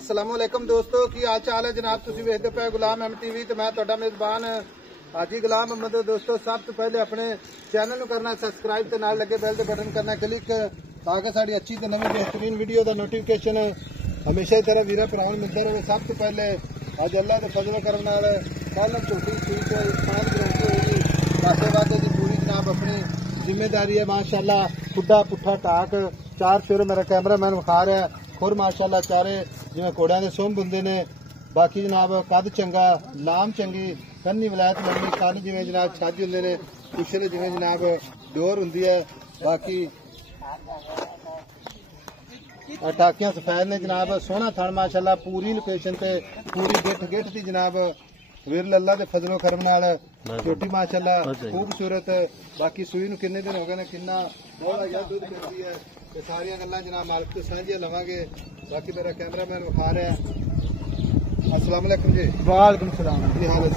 अस्सलामुअलैकुम दोस्तों की हाल चाल है जनाब। तुसीं वेखदे पे गुलाम अहमद टीवी ते मैं तुहाडा मेजबान हाजी गुलाम अहमद। दोस्तों सब तो पहले अपने चैनल नूं करना सब्सक्राइब ते नाल लगे बैल दे बटन करना क्लिक ताकि साडी अच्छी ते नवीं बेहतरीन वीडियो दा नोटिफिकेशन हमेशा ही तरह वीरा भरावां नूं मिलदा रहे। सब तो पहले अज अल्लाह दे फजल करम नाल कल छोटी सी इस्माइल गारंटी होगी पैसे वादे की पूरी जनाब अपनी जिम्मेदारी है माशाअल्लाह। खुदा पुट्ठा टाक चार फिर मेरा कैमरामैन विखा रहा है खुर माशाअल्लाह चारे जिवें घोड़ियां दे सुंभ हुंदे ने। बाकी जनाब कद चंगा लाम चंगी कन्नी वलायत लंबी कन जिवें जनाब छज हुंदे ने कुशल जिवें जनाब डोर हुंदी है। बाकी टाकियां सफेद ने जनाब सोहना थण माशाअल्लाह पूरी लोकेशन ते पूरी गिठ दी जनाब विरल अल्लाह दे फजलो करम नाल छोटी माशाअल्लाह खूबसूरत। बाकी सूई नूं किन्ने दिन हो गए ने किन्ना बड़ा यार दूध करदी है ते सारियां गल्लां जनाब मालिक तो सांझियां लवांगे। बाकी मेरा कैमरामैन विखा रहा है। अस्सलाम वालेकुम जी। वालेकुम सलाम। की हाल है?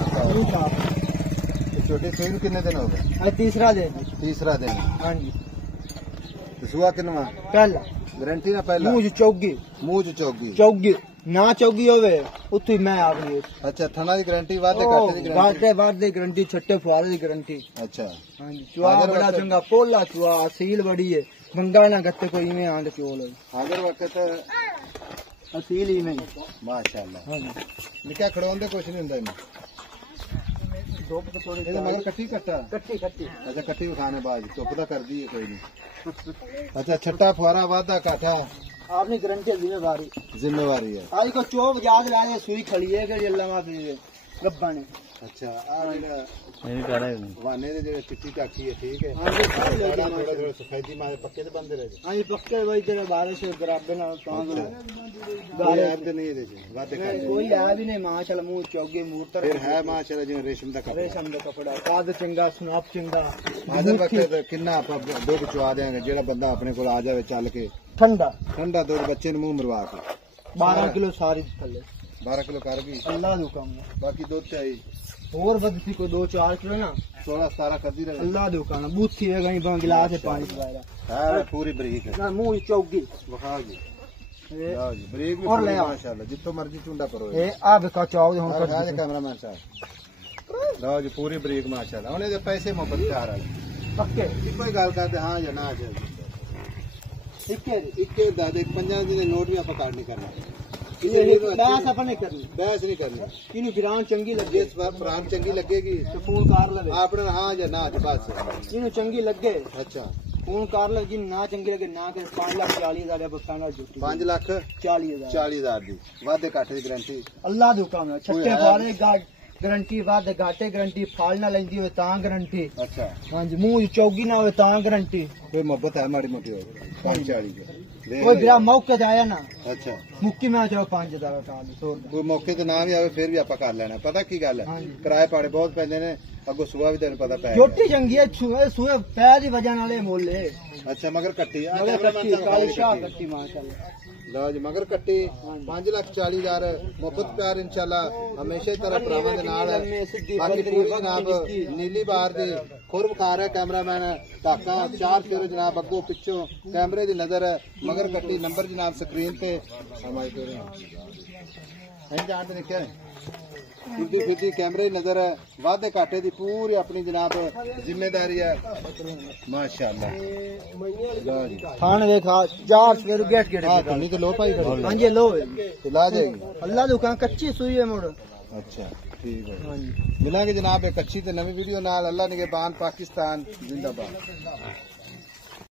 छोटे सूई नूं किन्ने दिन हो गए? तीसरा दिन। हाँ जी। सुआ किन्नवा? पहला। गारंटी ना पहला? मुंह चौगी ना चौगी होवे उत्थे मैं आ गई। अच्छा थाना दी गारंटी वादे घाटे दी गारंटी? वादे गारंटी छट्टे फुआरे दी गारंटी। अच्छा हां जी। चुआ बड़ा चंगा पोला चुआ असील बड़ी है मंगा ना गत्ते कोई इवें आंद चोल है। हाजिर वक्त असील ही में माशाअल्लाह। हां जी। निका खड़ोंदे कुछ नहीं हुंदा इनमें धुप तो थोड़ी मगर कट्टी अच्छा कट्टी विखाने बाद धुप दा कर दी है कोई नहीं। अच्छा छट्टा फुआरा वादा काठा आपने गारंटी जिम्मेवारी है। आज को चौक याद लाने सुई खड़ी है कि अल्लाह माफी रब्बा ने। अच्छा आ जेड़ा वाने दे जेड़े चिट्टी टाकी है ठीक है। हां जी थोड़ा सफेदी मारे पक्के ते बंदे रहे। हां जी पक्के भाई तेरे बारिश बराबर ना गाले ऐब नहीं दे वादे कर कोई ऐब ही नहीं माशाल्लाह। मुंह चौगे मूर्तर फिर है माशाल्लाह जिवें रेशम दा कपड़ा कद चंगा स्नाप चंगा। आदर वक्त किन्ना आप दुध चुआ देंगे जेड़ा बंदा अपने कोल आ जावे चल के ठंडा दूध बच्चे ने मुंह मरवा के 12 किलो सारी थले 12 किलो कर गई अल्लाह दा हुक्म। बाकी दूध चाहिए और बदसी को 2-4 किलो ना 16-17 कर दी रहे अल्लाह दा हुक्म। बूथी है गई गिलास है पानी पिलाया है पूरी बरीक है ना मुंह चौगी वखा जी बरीक भी और ले माशाल्लाह जितो मर्जी चुंडा करो। ए आ बेका चौग हुन कर दे कैमरामैन साहब लो जी पूरी बरीक माशाल्लाह। हुन दे पैसे मोहब्बत प्यार वाले पक्के कोई गल करदे हां या ना जाए इक्के दादे 50 दिन नोट भी आप काट नहीं करना बहस नहीं करनी। इन गिरान चंगी लगे इस बार प्राण चंगी लगेगी तो फोन कर ले आपने हाँ या ना बस इन चंगी लगे। अच्छा फोन कर ले जिन ना चंगी लगे ना के 5,40,000 बस्ताना जुटी 5,40,000 दी वादे काटे दी गारंटी अल्लाह दी हुक्म है। छट्टे फारे गारंटी वादे घाटे गारंटी फाल ना लेंदी होवे तां गारंटी। अच्छा हां जी मुंह चौगी ना होवे तां गारंटी। कोई मोहब्बत है माड़ी मोटी हो 5,40 कोई बिरा मौके ते आया ना। अच्छा मुक्की मैं चलो 5,000 कोई मौके ते ना भी आवे फिर भी आपा कर लेना। पता की गल है किराए पाड़े बहुत पैंदे ने अगो सुबह भी तेन पता पै जोटी चंगी है सुबह पैर दी वजह नाल मोले। अच्छा मगर कट्टी काली शाह कट्टी माशाल्लाह लो जी मगर कट्टी 5,40,000 मोहब्बत प्यार इंशाल्लाह हमेशा ही तरह भरावां दे नाल। बाकी पूरी जनाब नीली बार दी खुर विखा रहा कैमरामैन टाका 4 फिर जनाब अगो पिछों कैमरे दी नजर मगर कट्टी नंबर जनाब स्क्रीन पे जान लिखा है फिरदी कैमरे नजर है वादे घाटे दी पूरी अपनी जनाब जिम्मेदारी है माशाअल्लाह। थान देखा 4 सवेर गेट गेट हां नहीं तो लो पाई हां जी लो ला जाएगी अल्लाह दुकान कच्ची सुई है मोड़। अच्छा ठीक है हां जी मिलांगे जनाब एक अच्छी ते नवी वीडियो नाल। अल्लाह निगहबान पाकिस्तान जिंदाबाद।